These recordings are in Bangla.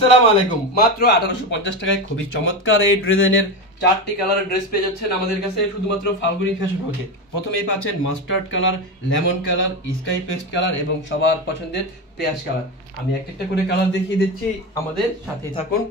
আসসালামু আলাইকুম। মাত্র 1850 টাকায় খুবই চমৎকার এই ডিজাইনের 4টি কালারের ড্রেস পেয়ে যাচ্ছেন আমাদের কাছে শুধুমাত্র ফাল্গুনী ফ্যাশন হাউসে। প্রথমেই পাচ্ছেন mustard colour, lemon colour, sky paste colour এবং সবার পছন্দের পেঁয়াজ কালার। আমি একটা করে কালার দেখিয়ে দিচ্ছি, আমাদের সাথেই থাকুন।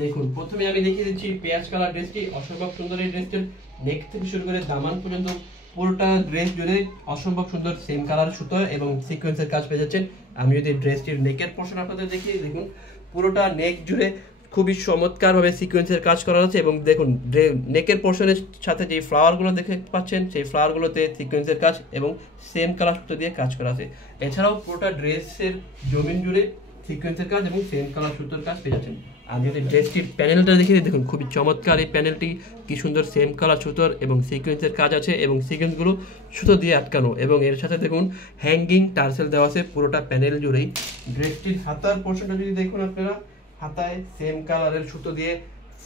দেখুন, প্রথমে আমি দেখিয়ে দিচ্ছি পেঁয়াজ কালার ড্রেসটি। অসম্ভব সুন্দর এই ড্রেসটির নেক থেকে শুরু করে দামান পর্যন্ত পুরোটা ড্রেস জুড়ে অসম্ভব সুন্দর সেম কালার সুতো এবং সিকোয়েন্সের কাজ পেয়ে যাচ্ছেন। আমি যদি ড্রেসটির নেকের পোর্শন আপনাদের দেখিয়ে, দেখুন পুরোটা নেক জুড়ে খুবই চমৎকারভাবে সিকোয়েন্সের কাজ করা আছে এবং দেখুন নেকের পোর্শনের সাথে যে ফ্লাওয়ারগুলো দেখতে পাচ্ছেন সেই ফ্লাওয়ারগুলোতে সিকোয়েন্সের কাজ এবং সেম কালার সুতো দিয়ে কাজ করা আছে। এছাড়াও পুরোটা ড্রেসের জমিন জুড়ে সিকোয়েন্সের কাজ এবং সেম কালার সুতোর কাজ পেয়ে যাচ্ছেন। আর যদি ড্রেসটির প্যানেলটা দেখে দেখুন, খুবই চমৎকার এই প্যানেলটি, কি সুন্দর সেম কালার সুতোর এবং সিকোয়েন্সের কাজ আছে এবং সিকোয়েন্সগুলো সুতো দিয়ে আটকানো এবং এর সাথে দেখুন হ্যাঙ্গিং টার্সেল দেওয়া আছে পুরোটা প্যানেল জুড়েই। ড্রেসটির হাতার পোর্শনটা যদি দেখুন আপনারা, হাতায় সেম কালারের সুতো দিয়ে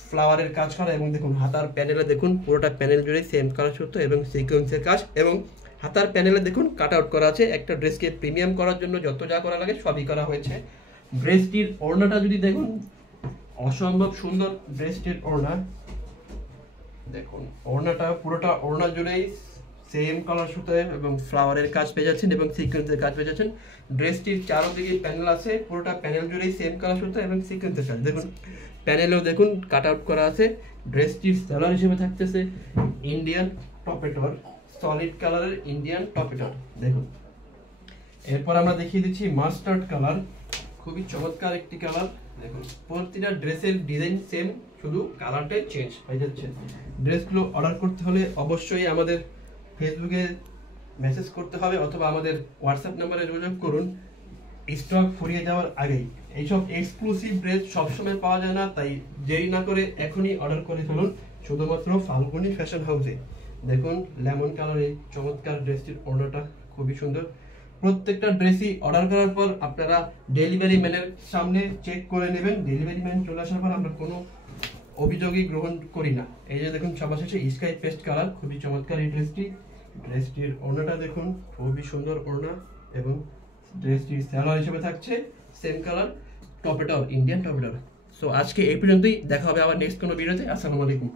ফ্লাওয়ারের কাজ করা এবং দেখুন হাতার প্যানেলে দেখুন পুরোটা প্যানেল জুড়ে সেম কালার সুতো এবং সিকোয়েন্সের কাজ এবং হাতার প্যানেলে দেখুন কাট আউট করা আছে। একটা ড্রেসকে প্রিমিয়াম করার জন্য যত যা করা লাগে সবই করা হয়েছে। ড্রেসটির ওড়নাটা যদি দেখুন, অসম্ভব সুন্দর ড্রেসটির ওড়না। দেখুন ওড়নাটা পুরোটা ওড়না জুড়েই সেম কালার সুতো এবং ফ্লাওয়ারের কাজ পেয়ে যাচ্ছেন এবং সিকোয়েন্সের কাজ পেয়ে যাচ্ছেন। ড্রেসটির চারদিকে প্যানেল আছে, পুরোটা প্যানেল জুড়েই সেম কালার সুতো এবং সিকোয়েন্সের কাজ। দেখুন প্যানেলেও দেখুন কাট আউট করা আছে। ড্রেসটির সালোয়ার হিসেবে থাকতেছে ইন্ডিয়ান টপেটর, সলিড কালারের ইন্ডিয়ান টপেটর। দেখুন এরপর আমরা দেখিয়ে দিচ্ছি মাস্টার্ড কালার, খুবই চমৎকার একটি কালার। দেখুন প্রতিটা ড্রেসের ডিজাইন সেম, শুধু কালারটাই চেঞ্জ হয়ে যাচ্ছে। ড্রেসগুলো অর্ডার করতে হলে অবশ্যই আমাদের ফেসবুকে মেসেজ করতে হবে অথবা আমাদের হোয়াটসঅ্যাপ নাম্বারে যোগাযোগ করুন স্টক ফুরিয়ে যাওয়ার আগেই। এইসব এক্সক্লুসিভ ড্রেস সবসময় পাওয়া যায় না, তাই দেরি না করে এখনই অর্ডার করে ফেলুন শুধুমাত্র ফাল্গুনী ফ্যাশন হাউসে। দেখুন লেমন কালারের চমৎকার ড্রেসটির ওড়নাটা খুবই সুন্দর। প্রত্যেকটা ড্রেসই অর্ডার করার পর আপনারা ডেলিভারি ম্যানের সামনে চেক করে নেবেন। ডেলিভারি ম্যান চলে আসার পর আমরা কোনো অভিযোগই গ্রহণ করি না। এই যে দেখুন সবার শেষে স্কাই পেস্ট কালার, খুবই চমৎকার এই ড্রেসটি। ড্রেসটির ওড়নাটা দেখুন, খুবই সুন্দর ওড়না এবং ড্রেসটির সালোয়ার হিসেবে থাকছে সেম কালার টপেটর, ইন্ডিয়ান টপেটর। সো আজকে এই পর্যন্তই, দেখা হবে আবার নেক্সট কোনো ভিডিওতে। আসসালামু আলাইকুম।